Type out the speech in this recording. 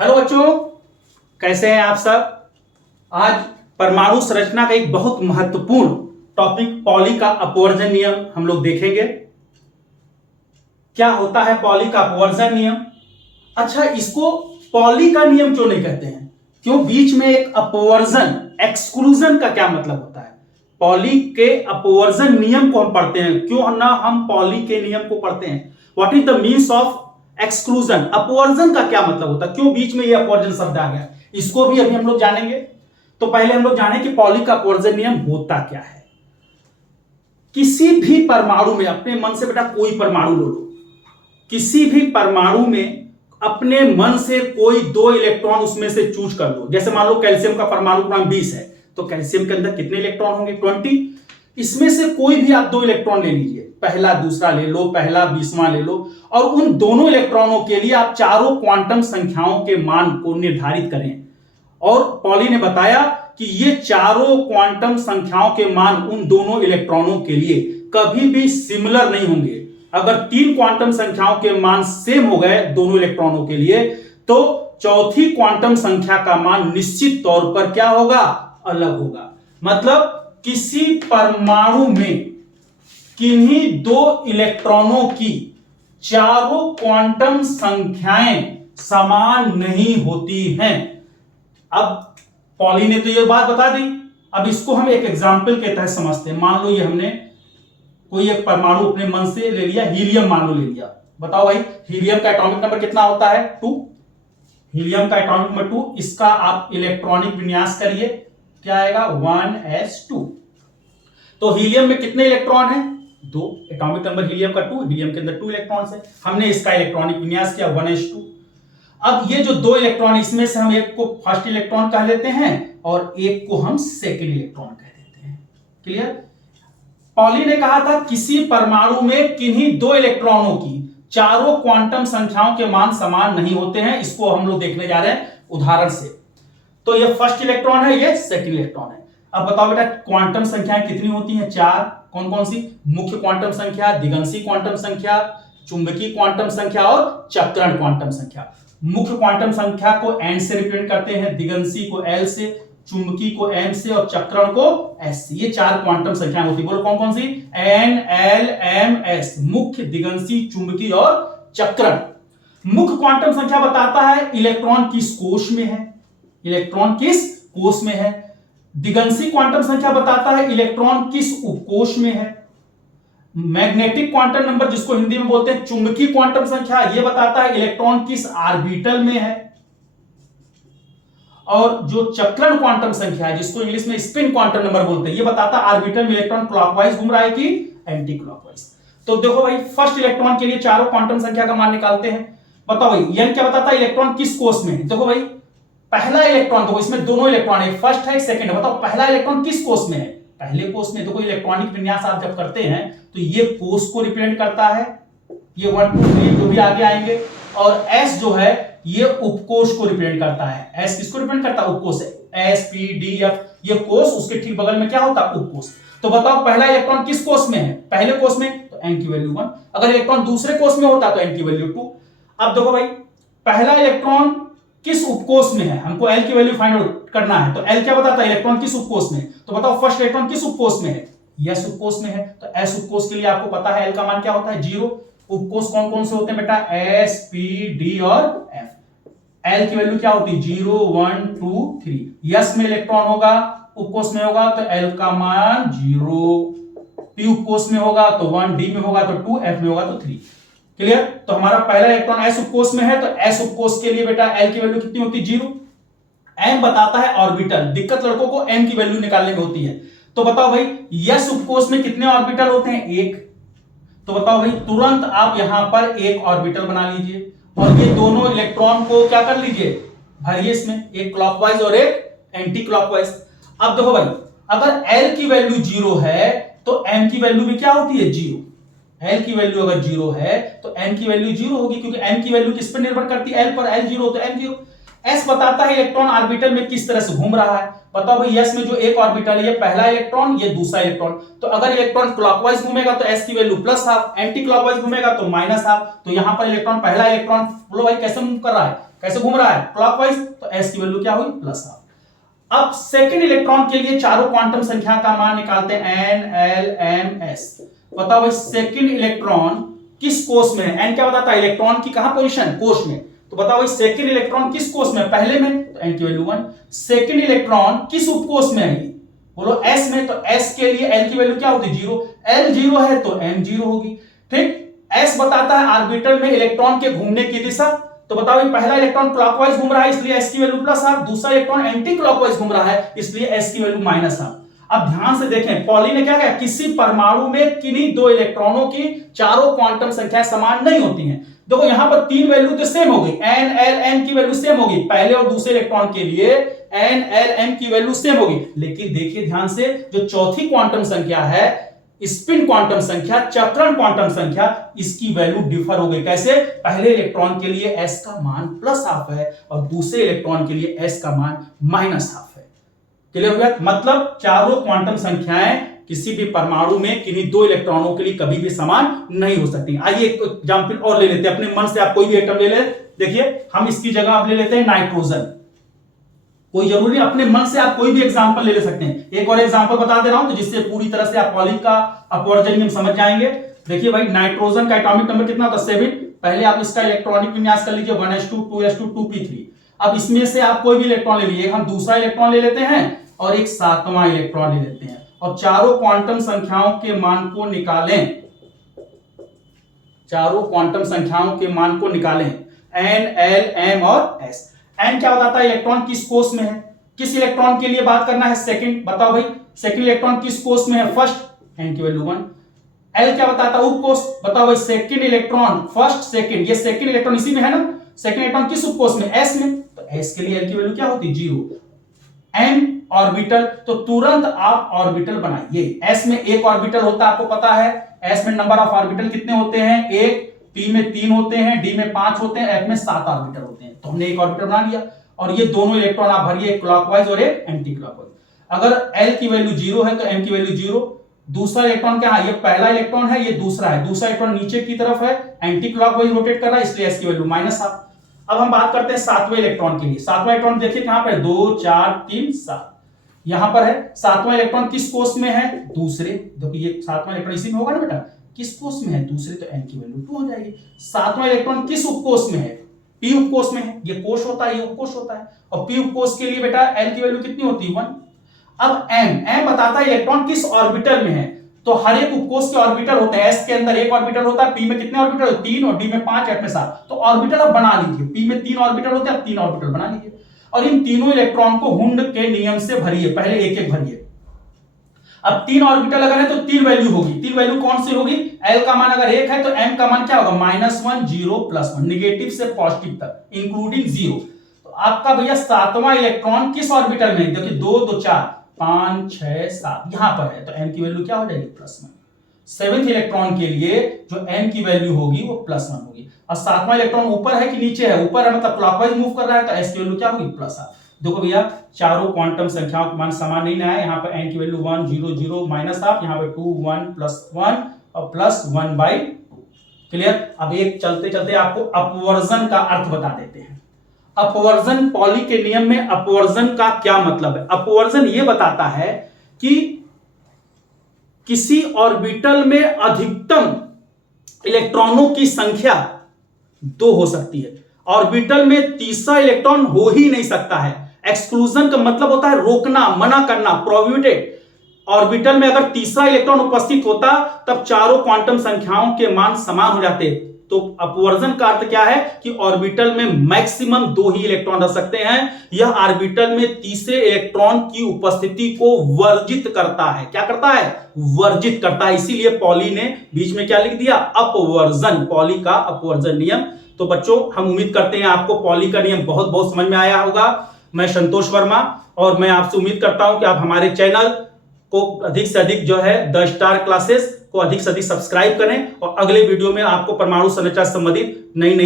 Hello बच्चों, कैसे हैं आप सब। आज परमाणु संरचना का एक बहुत महत्वपूर्ण टॉपिक पॉली का अपवर्जन नियम हम लोग देखेंगे। क्या होता है पॉली का अपवर्जन नियम। अच्छा, इसको पॉली का नियम क्यों नहीं कहते हैं? क्यों बीच में एक अपवर्जन एक्सक्लूजन का क्या मतलब होता है? पॉली के अपवर्जन नियम को हम पढ़ते हैं, क्यों ना हम पॉली के नियम को पढ़ते हैं। What is the means of exclusion? अपवर्जन का क्या मतलब होता है? क्यों बीच में ये अपवर्जन शब्द आ गया, इसको भी अभी हम लोग जानेंगे। तो पहले हम लोग जाने कि पॉली का अपवर्जन नियम होता क्या है। किसी भी परमाणु में, अपने मन से बेटा कोई परमाणु लो, किसी भी परमाणु में अपने मन से कोई दो इलेक्ट्रॉन उसमें से चूज कर लो। जैसे मान लो कैल्शियम का परमाणु क्रमांक 20 है, तो कैल्शियम के अंदर कितने इलेक्ट्रॉन होंगे? 20। इसमें से कोई भी आप दो इलेक्ट्रॉन ले लीजिए, पहला दूसरा ले लो, पहला 20वां ले लो, और उन दोनों इलेक्ट्रॉनों के लिए आप चारों क्वांटम संख्याओं के मान को निर्धारित करें। और पॉली ने बताया कि ये चारों क्वांटम संख्याओं के मान उन दोनों इलेक्ट्रॉनों के लिए कभी भी सिमिलर नहीं होंगे। अगर तीन क्वांटम संख्याओं के मान सेम हो गए दोनों इलेक्ट्रॉनों के लिए, तो चौथी क्वांटम संख्या का मान निश्चित तौर पर क्या होगा? अलग होगा। मतलब किसी परमाणु में किन्हीं दो इलेक्ट्रॉनों की चारों क्वांटम संख्याएं समान नहीं होती हैं। अब पॉली ने तो यह बात बता दी, अब इसको हम एक एग्जाम्पल के तहत समझते हैं। मान लो ये हमने कोई एक परमाणु अपने मन से ले लिया, हीलियम मान लो ले लिया। बताओ भाई, हीलियम का एटॉमिक नंबर कितना होता है? 2। हीलियम का एटॉमिक नंबर 2। इसका आप इलेक्ट्रॉनिक विन्यास करिए, क्या आएगा? 1s2। तो हीलियम में कितने इलेक्ट्रॉन हैं? 2। एटॉमिक नंबर हीलियम का 2, हीलियम के अंदर 2 इलेक्ट्रॉन्स है। हमने इसका इलेक्ट्रॉनिक विन्यास किया 1s2। अब ये जो दो इलेक्ट्रॉन, इसमें से हम एक को फर्स्ट इलेक्ट्रॉन कह लेते हैं और एक को हम सेकेंड इलेक्ट्रॉन कह देते हैं। क्लियर? पॉली ने कहा था किसी परमाणु में किन्हीं दो इलेक्ट्रॉनों की चारों क्वांटम संख्याओं के मान समान नहीं होते हैं। इसको हम लोग देखने जा रहे हैं उदाहरण से। तो ये फर्स्ट इलेक्ट्रॉन है, ये सेकेंड इलेक्ट्रॉन है। अब बताओ बेटा, क्वांटम संख्याएं कितनी होती हैं? 4। कौन कौन सी? मुख्य क्वांटम संख्या, दिगंशी क्वांटम संख्या, चुंबकीय क्वांटम संख्या और चक्रण क्वांटम संख्या। मुख्य क्वांटम संख्या को n से रिप्रेजेंट करते हैं, दिगंशी को l से, चुंबकीय को m से और चक्रण को s से। ये चार क्वांटम संख्याएं होती है। बोलो कौन कौन सी? n, l, m, s। मुख्य, दिगंशी, चुंबकीय और चक्रण। मुख्य क्वांटम संख्या बताता है इलेक्ट्रॉन किस कोश में है, इलेक्ट्रॉन किस कोश में है। दिगंशी क्वांटम संख्या बताता है इलेक्ट्रॉन किस उपकोश में है। मैग्नेटिक क्वांटम नंबर, जिसको हिंदी में बोलते हैं चुंबकीय क्वांटम संख्या, यह बताता है इलेक्ट्रॉन किस ऑर्बिटल में है। और जो चक्रण क्वांटम संख्या है, जिसको इंग्लिश में स्पिन क्वांटम नंबर बोलते हैं, यह बताता है ऑर्बिटल में इलेक्ट्रॉन क्लॉकवाइज घूम रहा है कि एंटी क्लॉकवाइज। तो देखो भाई, फर्स्ट इलेक्ट्रॉन के लिए चारों क्वांटम संख्या का मान निकालते हैं। बताओ भाई, यह क्या बताता है इलेक्ट्रॉन किस कोष में है। देखो भाई, पहला इलेक्ट्रॉन, देखो इसमें दोनों इलेक्ट्रॉन है, फर्स्ट है एक सेकंड है। बताओ पहला इलेक्ट्रॉन किस कोष में है? पहले कोष में। देखो इलेक्ट्रॉनिक विन्यास आप जब करते हैं तो ये कोष को रिप्रेजेंट करता है, ये 1 2 3 जो भी आगे आएंगे। और s जो है ये उपकोष को रिप्रेजेंट करता है। s किसको रिप्रेजेंट करता है? उपकोष है। s p d f, ये कोष, उसके ठीक बगल में क्या होता है? उपकोष। तो बताओ पहला इलेक्ट्रॉन किस कोष में है? पहले कोष में, तो n की वैल्यू 1। अगर इलेक्ट्रॉन दूसरे कोष में होता तो n की वैल्यू 2। अब देखो भाई, पहला इलेक्ट्रॉन किस उपकोष में है, हमको L की वैल्यू फाइंड आउट करना है। तो L क्या बताता है? इलेक्ट्रॉन किस उपकोष में। तो बताओ फर्स्ट इलेक्ट्रॉन किस उपकोष में है? S उपकोष में है। तो S उपकोष के लिए आपको पता है L का मान क्या होता है? 0। उपकोष कौन कौन से होते हैं बेटा? S P D और F। L की वैल्यू क्या होती है? 0 1 2 3। S में इलेक्ट्रॉन होगा, उपकोष में होगा तो L का मान 0। P उपकोष में होगा तो 1, D में होगा तो 2, F में होगा तो 3। क्लियर? तो हमारा पहला इलेक्ट्रॉन s उपकोष में है, तो s उपकोष के लिए बेटा l की वैल्यू कितनी होती है? 0। m बताता है ऑर्बिटल। दिक्कत लड़कों को m की वैल्यू निकालने में होती है। तो बताओ भाई, s उपकोष में कितने ऑर्बिटल होते हैं? 1। तो बताओ भाई, तुरंत आप यहां पर एक ऑर्बिटल बना लीजिए और ये दोनों इलेक्ट्रॉन को क्या कर लीजिए? भरिए इसमें, एक क्लॉकवाइज और एक एंटी क्लॉकवाइज। अब देखो भाई, अगर l की वैल्यू 0 है तो m की वैल्यू भी क्या होती है? 0। L की वैल्यू अगर 0 है तो m की वैल्यू 0 होगी, क्योंकि m की वैल्यू किस पर निर्भर करती है? L पर। L 0 तो m 0। s बताता है इलेक्ट्रॉन ऑर्बिटल में किस तरह से घूम रहा है। बताओ भाई, s में जो एक ऑर्बिटल है, ये पहला इलेक्ट्रॉन, ये दूसरा इलेक्ट्रॉन। तो अगर इलेक्ट्रॉन क्लॉकवाइज घूमेगा तो s की वैल्यू +½ एंटी क्लॉकवाइज घूमेगा तो -½ तो यहां पर इलेक्ट्रॉन, पहला इलेक्ट्रॉन बोलो भाई कैसे मूव कर रहा है? कैसे घूम रहा है, क्लॉकवाइज, तो s की वैल्यू क्या हुई, प्लस हाफ। अब सेकेंड इलेक्ट्रॉन के लिए चारों क्वांटम संख्या का मान निकालते हैं, n l m s। बताओ भाई सेकेंड इलेक्ट्रॉन किस कोष में है, n क्या बताता है, इलेक्ट्रॉन की कहां पोजीशन, कोष में। तो बताओ भाई सेकेंड इलेक्ट्रॉन किस कोष में, पहले में, तो n की वैल्यू 1। सेकेंड इलेक्ट्रॉन किस उपकोष में है, बोलो s में, तो s के लिए l की वैल्यू क्या होगी, 0। l 0 है तो m 0 होगी। ठीक, s बताता है ऑर्बिटल में इलेक्ट्रॉन के घूमने की दिशा। तो बताओ पहला इलेक्ट्रॉन क्लॉकवाइज घूम रहा है इसलिए s की वैल्यू प्लस हाफ, दूसरा इलेक्ट्रॉन एंटी क्लॉकवाइज घूम रहा है इसलिए s की वैल्यू माइनस हाफ। अब ध्यान से देखें, पॉली ने क्या कहा, किसी परमाणु में किन्हीं दो इलेक्ट्रॉनों की चारों क्वांटम संख्याएं समान नहीं होती हैं। देखो यहां पर तीन वैल्यू तो सेम हो गई, n l m की वैल्यू सेम होगी, पहले और दूसरे इलेक्ट्रॉन के लिए n l m की वैल्यू सेम होगी। लेकिन देखिए ध्यान से, जो चौथी क्वांटम संख्या है, स्पिन क्वांटम संख्या, चक्रण क्वांटम संख्या, इसकी वैल्यू डिफर हो गई। कैसे, पहले इलेक्ट्रॉन के लिए s का मान प्लस हाफ है और दूसरे इलेक्ट्रॉन के लिए s का मान माइनस हाफ है। क्लियर हो गया, मतलब चारों क्वांटम संख्याएं किसी भी परमाणु में किन्हीं दो इलेक्ट्रॉनों के लिए कभी भी समान नहीं हो सकती। आइए एक एग्जांपल और ले लेते हैं, अपने मन से आप कोई भी एटम ले ले। देखिए हम इसकी जगह आप ले लेते हैं नाइट्रोजन, कोई जरूरी अपने मन से आप कोई भी एग्जांपल ले सकते हैं। एक और एग्जांपल बता दे रहा हूं तो जिससे पूरी तरह से आप पॉली का अपवर्जन नियम समझ जाएंगे। देखिए भाई नाइट्रोजन का एटॉमिक नंबर कितना होता है, 7। पहले आप इसका इलेक्ट्रॉनिक विन्यास कर लीजिए, 1s2 2s2 2p3। अब इसमें से आप कोई भी इलेक्ट्रॉन ले लीजिए, हम दूसरा इलेक्ट्रॉन ले लेते हैं और एक सातवां इलेक्ट्रॉन ले लेते हैं और चारों क्वांटम संख्याओं के मान को निकालें, चारों क्वांटम संख्याओं के मान को निकालें, n l m और s। n क्या बताता है इलेक्ट्रॉन किस कोष में है, किस इलेक्ट्रॉन के लिए बात करना है, सेकंड। बताओ भाई सेकंड इलेक्ट्रॉन किस कोष में है, फर्स्ट, n की वैल्यू 1। l क्या बताता है उपकोष, बताओ भाई सेकंड इलेक्ट्रॉन, फर्स्ट सेकंड, ये सेकंड इलेक्ट्रॉन इसी में है ना, सेकंड इलेक्ट्रॉन किस उपकोष में, s में, तो s के लिए l की वैल्यू क्या होती है, 0। m ऑर्बिटल, तो तुरंत आप ऑर्बिटल बनाइए। s में एक ऑर्बिटल होता है, आपको पता है s में नंबर ऑफ ऑर्बिटल कितने होते हैं, एक, p में 3 होते हैं, d में 5 होते हैं, f में 7 ऑर्बिटल होते हैं। तो हमने एक ऑर्बिटल बना लिया और ये दोनों इलेक्ट्रॉन आप भरिए, एक क्लॉकवाइज और एक एंटी क्लॉकवाइज। अगर l की वैल्यू 0 है तो m की वैल्यू 0। दूसरा इलेक्ट्रॉन क्या है, ये पहला इलेक्ट्रॉन है, ये दूसरा है, दूसरा इलेक्ट्रॉन नीचे की तरफ है, एंटी क्लॉकवाइज रोटेट कर रहा है इसलिए s की वैल्यू माइनस हाफ। अब हम बात करते हैं सातवें इलेक्ट्रॉन के लिए। सातवां इलेक्ट्रॉन देखिए कहां पर, 2 4 3 7 यहां पर है। सातवां इलेक्ट्रॉन किस कोष में है, दूसरे। देखो ये सातवां इलेक्ट्रॉन इसी में होगा ना बेटा, किस कोष में है, दूसरे, तो n की वैल्यू 2 हो जाएगी। सातवां इलेक्ट्रॉन किस उपकोष में है, p उपकोष में है, ये कोष होता है, ये उपकोष होता है, और p उपकोष के लिए बेटा l की वैल्यू कितनी होती है, 1। अब m बताता है इलेक्ट्रॉन किस ऑर्बिटल में है, तो हर एक उपकोष के ऑर्बिटल होते हैं। s के अंदर एक ऑर्बिटल होता है, p में कितने ऑर्बिटल, 3, और d में 5, f में 7। तो ऑर्बिटल अब बना लीजिए, p में 3 ऑर्बिटल होते हैं, अब 3 ऑर्बिटल बना लीजिए और इन तीनों इलेक्ट्रॉन को हुंड के नियम से भरिए, पहले एक एक भरिए। अब 3 ऑर्बिटल अगर है तो 3 वैल्यू होगी, 3 वैल्यू कौन सी होगी, l का मान अगर 1 है तो m का मान क्या होगा, -1 0 +1, नेगेटिव से पॉजिटिव तक इंक्लूडिंग 0। तो आपका भैया सातवां इलेक्ट्रॉन किस ऑर्बिटल में, देखिए 2 2 4 5 6 7 यहां पर है, तो m की वैल्यू क्या हो जाएगी, +1। सेवेंथ इलेक्ट्रॉन के लिए जो n की वैल्यू होगी वो +1 होगी। और सातवां इलेक्ट्रॉन ऊपर है कि नीचे है, ऊपर है मतलब क्लॉकवाइज मूव कर रहा है, तो s की वैल्यू क्या होगी, +1। देखो भैया चारों क्वांटम संख्याओं के मान समान नहीं ना है, यहाँ पर n की वैल्यू 1 0 0 -1, यहाँ पे 2 1 +1 और +1/2। क्लियर। अब एक चलते चलते आपको अपवर्जन का अर्थ बता देते हैं। अपवर्जन, पॉली के नियम में अपवर्जन का क्या मतलब है। अपवर्जन ये बताता है कि किसी ऑर्बिटल में अधिकतम इलेक्ट्रॉनों की संख्या 2 हो सकती है, ऑर्बिटल में तीसरा इलेक्ट्रॉन हो ही नहीं सकता है। एक्सक्लूजन का मतलब होता है रोकना, मना करना, प्रोहिबिटेड। ऑर्बिटल में अगर तीसरा इलेक्ट्रॉन उपस्थित होता तब चारों क्वांटम संख्याओं के मान समान हो जाते। तो अपवर्जन का अर्थ क्या है कि ऑर्बिटल में मैक्सिमम 2 ही इलेक्ट्रॉन रह सकते हैं। यह ऑर्बिटल में तीसरे इलेक्ट्रॉन की उपस्थिति को वर्जित करता है। क्या करता है, वर्जित करता है। इसीलिए पॉली ने बीच में क्या लिख दिया, अपवर्जन, पॉली का अपवर्जन नियम। तो बच्चों हम उम्मीद करते हैं आपको पॉली का नियम बहुत बहुत समझ में आया होगा। मैं संतोष वर्मा और मैं आपसे उम्मीद करता हूं कि आप हमारे चैनल को अधिक से अधिक जो है द स्टार क्लासेस को अधिक से अधिक सब्सक्राइब करें और अगले वीडियो में आपको परमाणु संरचना संबंधित नई नई